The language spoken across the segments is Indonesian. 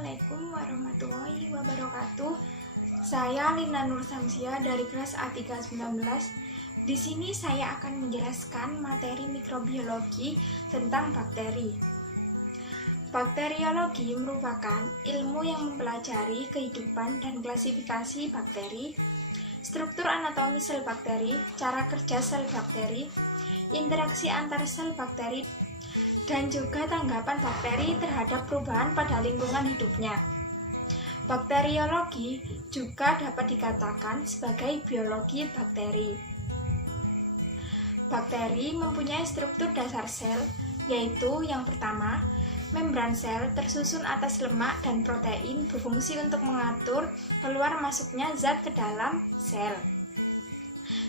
Assalamualaikum warahmatullahi wabarakatuh. Saya Lina Nur Samsia dari kelas A319. Di sini saya akan menjelaskan materi mikrobiologi tentang bakteri. Bakteriologi merupakan ilmu yang mempelajari kehidupan dan klasifikasi bakteri, struktur anatomi sel bakteri, cara kerja sel bakteri, interaksi antar sel bakteri, dan juga tanggapan bakteri terhadap perubahan pada lingkungan hidupnya. Bakteriologi juga dapat dikatakan sebagai biologi bakteri. Bakteri mempunyai struktur dasar sel, yaitu yang pertama, membran sel tersusun atas lemak dan protein berfungsi untuk mengatur keluar masuknya zat ke dalam sel.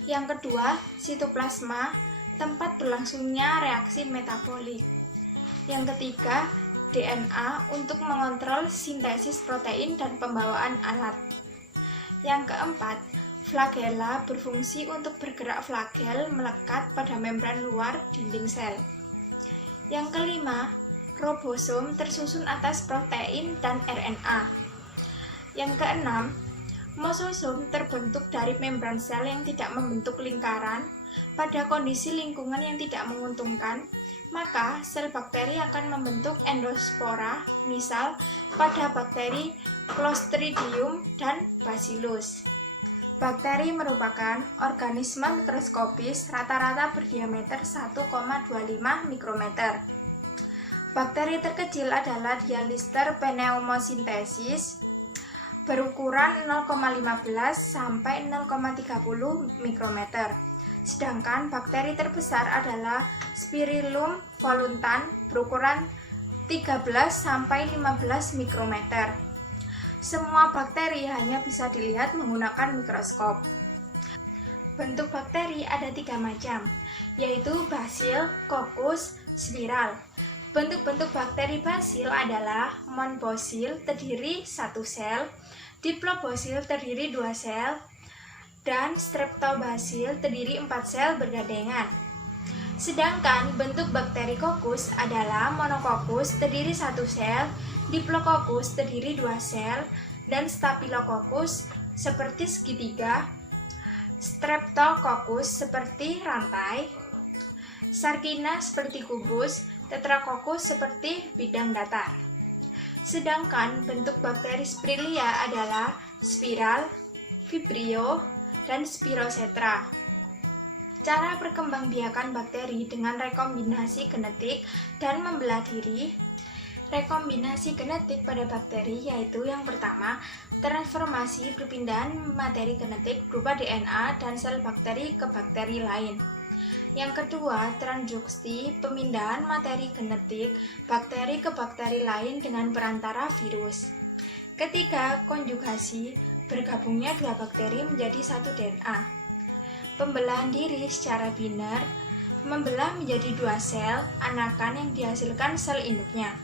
Yang kedua, sitoplasma, tempat berlangsungnya reaksi metabolik. Yang ketiga, DNA untuk mengontrol sintesis protein dan pembawaan alat. Yang keempat, flagella berfungsi untuk bergerak flagel melekat pada membran luar dinding sel. Yang kelima, ribosom tersusun atas protein dan RNA. Yang keenam, mososom terbentuk dari membran sel yang tidak membentuk lingkaran. Pada kondisi lingkungan yang tidak menguntungkan, maka sel bakteri akan membentuk endospora, misal pada bakteri Clostridium dan Bacillus. Bakteri merupakan organisme mikroskopis rata-rata berdiameter 1,25 mikrometer. Bakteri terkecil adalah Dialister pneumosintesis berukuran 0,15 sampai 0,30 mikrometer. Sedangkan bakteri terbesar adalah Spirillum voluntan berukuran 13 sampai 15 mikrometer. Semua bakteri hanya bisa dilihat menggunakan mikroskop. Bentuk bakteri ada 3 macam, yaitu basil, coccus, spiral. Bentuk-bentuk bakteri basil adalah monbosil terdiri 1 sel, diplobosil terdiri 2 sel, dan streptobasil terdiri 4 sel bergandengan. Sedangkan bentuk bakteri kokus adalah monokokus terdiri 1 sel, diplococcus terdiri 2 sel, dan staphylococcus seperti segitiga, streptococcus seperti rantai, sarkina seperti kubus, tetracoccus seperti bidang datar. Sedangkan bentuk bakteri Spirilia adalah spiral, vibrio, dan Spirocetra. Cara perkembangbiakan bakteri dengan rekombinasi genetik dan membelah diri. Rekombinasi genetik pada bakteri yaitu yang pertama, transformasi perpindahan materi genetik berupa DNA dan sel bakteri ke bakteri lain. Yang kedua, transduksi pemindahan materi genetik bakteri ke bakteri lain dengan perantara virus. Ketiga, konjugasi bergabungnya 2 bakteri menjadi 1 DNA. Pembelahan diri secara biner, membelah menjadi 2 sel anakan yang dihasilkan sel induknya.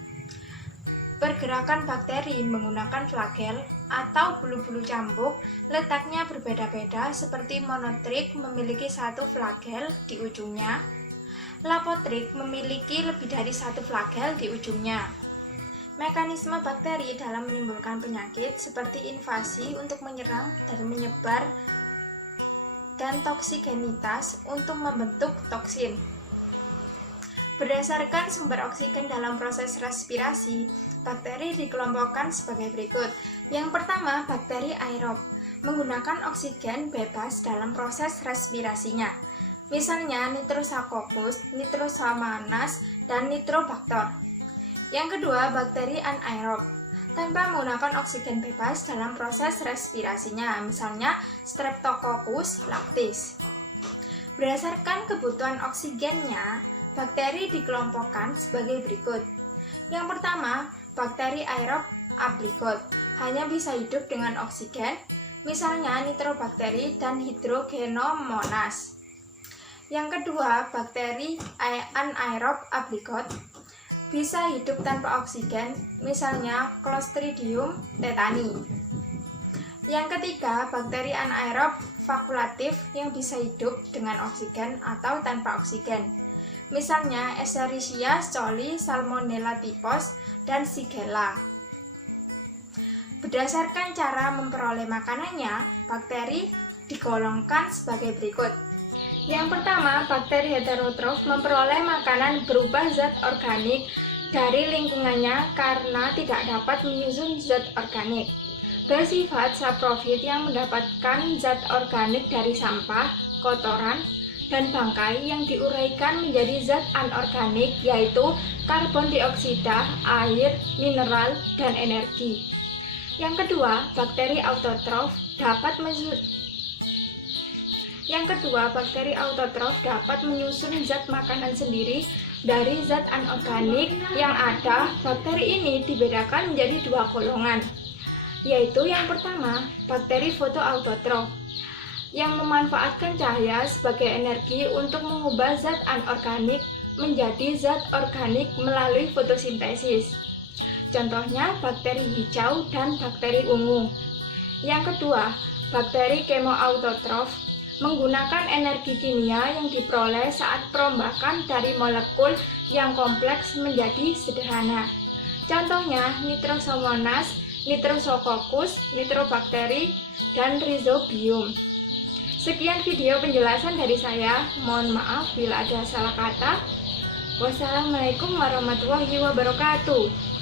Pergerakan bakteri menggunakan flagel atau bulu-bulu cambuk letaknya berbeda-beda seperti monotrik memiliki 1 flagel di ujungnya, lapotrik memiliki lebih dari 1 flagel di ujungnya. Mekanisme bakteri dalam menimbulkan penyakit seperti invasi untuk menyerang dan menyebar dan toksigenitas untuk membentuk toksin. Berdasarkan sumber oksigen dalam proses respirasi, bakteri dikelompokkan sebagai berikut. Yang pertama, bakteri aerob, menggunakan oksigen bebas dalam proses respirasinya. Misalnya Nitrococcus, Nitrosomonas, dan Nitrobacter. Yang kedua, bakteri anaerob, tanpa menggunakan oksigen bebas dalam proses respirasinya, misalnya Streptococcus lactis. Berdasarkan kebutuhan oksigennya, bakteri dikelompokkan sebagai berikut. Yang pertama, bakteri aerob abligot, hanya bisa hidup dengan oksigen, misalnya Nitrobakteri dan Hydrogenomonas. Yang kedua, bakteri anaerob abligot, bisa hidup tanpa oksigen, misalnya Clostridium tetani. Yang ketiga, bakteri anaerob fakultatif yang bisa hidup dengan oksigen atau tanpa oksigen, misalnya Escherichia coli, Salmonella typhus, dan Shigella. Berdasarkan cara memperoleh makanannya, bakteri digolongkan sebagai berikut. Yang pertama, bakteri heterotrof memperoleh makanan berupa zat organik dari lingkungannya karena tidak dapat menyusun zat organik. Bersifat saprofit yang mendapatkan zat organik dari sampah, kotoran, dan bangkai yang diuraikan menjadi zat anorganik yaitu karbon dioksida, air, mineral, dan energi. Yang kedua, bakteri autotrof dapat menyusun zat makanan sendiri dari zat anorganik yang ada. Bakteri ini dibedakan menjadi dua golongan, yaitu yang pertama, bakteri fotoautotrof yang memanfaatkan cahaya sebagai energi untuk mengubah zat anorganik menjadi zat organik melalui fotosintesis. Contohnya bakteri hijau dan bakteri ungu. Yang kedua, bakteri kemoautotrof menggunakan energi kimia yang diperoleh saat perombakan dari molekul yang kompleks menjadi sederhana. Contohnya Nitrosomonas, Nitrosococcus, Nitrobakteri, dan Rhizobium. Sekian video penjelasan dari saya. Mohon maaf bila ada salah kata. Wassalamualaikum warahmatullahi wabarakatuh.